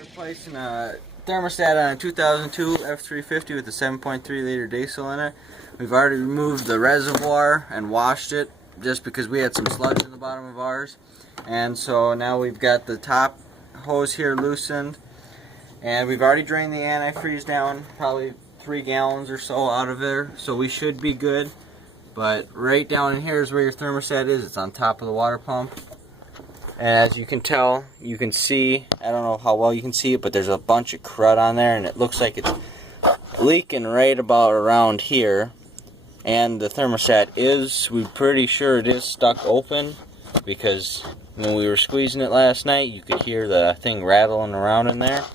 Replacing a thermostat on a 2002 F350 with a 7.3 liter diesel in it. We've already removed the reservoir and washed it just because we had some sludge in the bottom of ours. And so now we've got the top hose here loosened. And we've already drained the antifreeze down, probably 3 gallons or so out of there. So we should be good. But right down in here is where your thermostat is. It's on top of the water pump. And as you can tell, you can see, I don't know how well you can see it, but there's a bunch of crud on there, and it looks like it's leaking right about around here. And the thermostat is, we're pretty sure it is stuck open, because when we were squeezing it last night, you could hear the thing rattling around in there.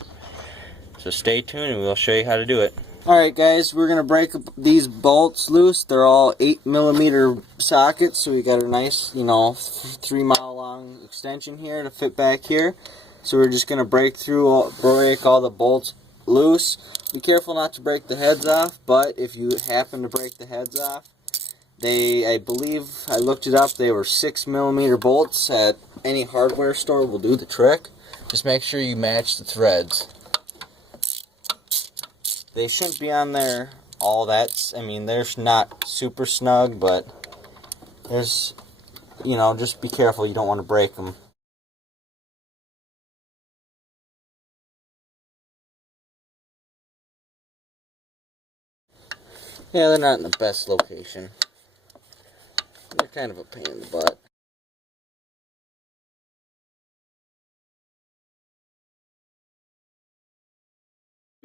So stay tuned and we'll show you how to do it. Alright guys, we're going to break these bolts loose. They're all 8mm sockets, so we got a nice, 3-mile long extension here to fit back here. So we're just going to break all the bolts loose. Be careful not to break the heads off, but if you happen to break the heads off, I believe, I looked it up, they were 6mm bolts at any hardware store will do the trick. Just make sure you match the threads. They shouldn't be on there all that, they're not super snug, but there's, just be careful, you don't want to break them. Yeah, they're not in the best location. They're kind of a pain in the butt.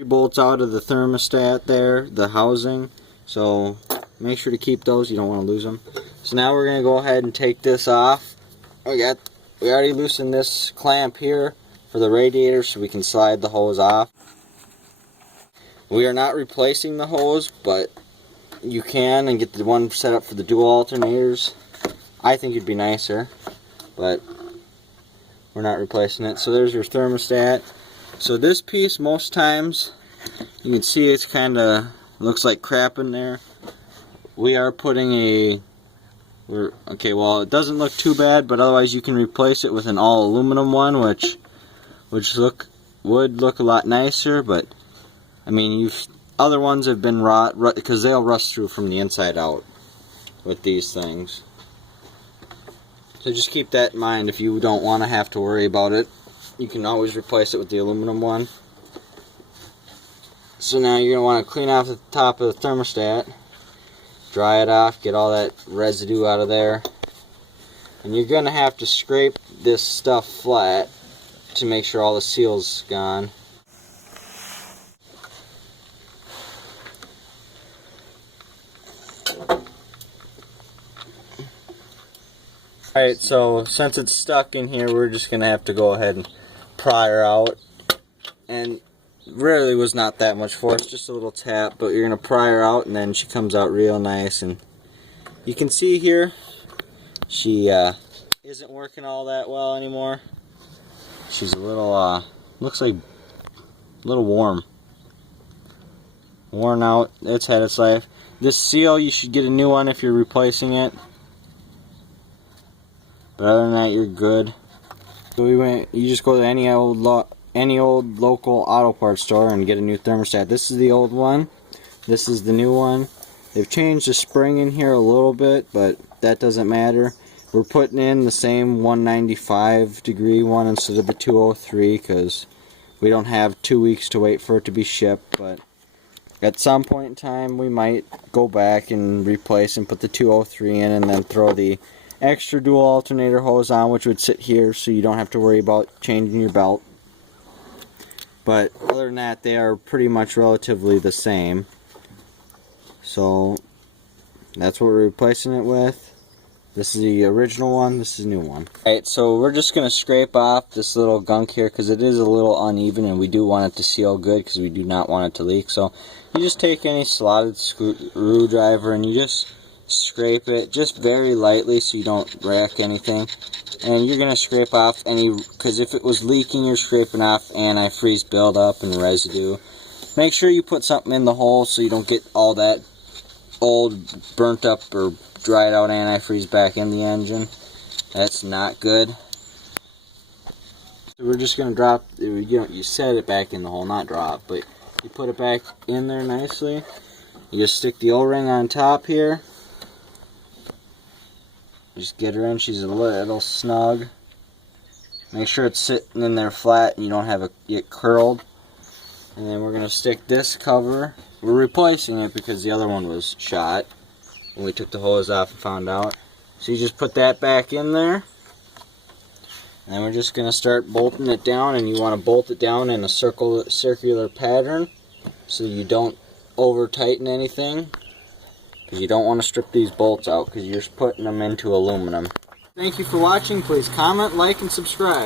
Bolts out of the thermostat there, the housing, so make sure to keep those, you don't want to lose them. So now we're going to go ahead and take this off. We already loosened this clamp here for the radiator so we can slide the hose off. We are not replacing the hose, but you can and get the one set up for the dual alternators. I think it'd be nicer, but we're not replacing it. So there's your thermostat. So this piece, most times, you can see it's kind of looks like crap in there. We are putting okay, well, it doesn't look too bad, but otherwise you can replace it with an all aluminum one, which would look a lot nicer. But other ones have been rot because they'll rust through from the inside out with these things. So just keep that in mind if you don't want to have to worry about it. You can always replace it with the aluminum one. So now you're going to want to clean off the top of the thermostat, dry it off, get all that residue out of there. And you're going to have to scrape this stuff flat to make sure all the seal's gone. Alright, so since it's stuck in here, we're just going to have to go ahead and pry her out. And really was not that much force, just a little tap, but you're going to pry her out and then she comes out real nice. And you can see here, she isn't working all that well anymore. She's a little, looks like a little worn out. It's had its life. This seal, you should get a new one if you're replacing it. But other than that, you're good. So you just go to any old local auto parts store and get a new thermostat. This is the old one. This is the new one. They've changed the spring in here a little bit, but that doesn't matter. We're putting in the same 195 degree one instead of the 203 because we don't have 2 weeks to wait for it to be shipped. But at some point in time, we might go back and replace and put the 203 in and then throw the extra dual alternator hose on, which would sit here so you don't have to worry about changing your belt. But other than that, they are pretty much relatively the same. So that's what we're replacing it with. This is the original one, this is the new one. Alright, so we're just going to scrape off this little gunk here because it is a little uneven and we do want it to seal good because we do not want it to leak. So you just take any slotted screwdriver and you just scrape it just very lightly so you don't wreck anything. And you're going to scrape off because if it was leaking, you're scraping off antifreeze buildup and residue. Make sure you put something in the hole so you don't get all that old burnt up or dried out antifreeze back in the engine. That's not good. So we're just going to drop, you set it back in the hole, not drop, but you put it back in there nicely. You just stick the O-ring on top here. Just get her in, she's a little snug. Make sure it's sitting in there flat and you don't have it curled. And then we're going to stick this cover. We're replacing it because the other one was shot when we took the hose off and found out. So you just put that back in there. And then we're just going to start bolting it down, and you want to bolt it down in a circular pattern so you don't over tighten anything, because you don't want to strip these bolts out because you're just putting them into aluminum. Thank you for watching. Please comment, like, and subscribe.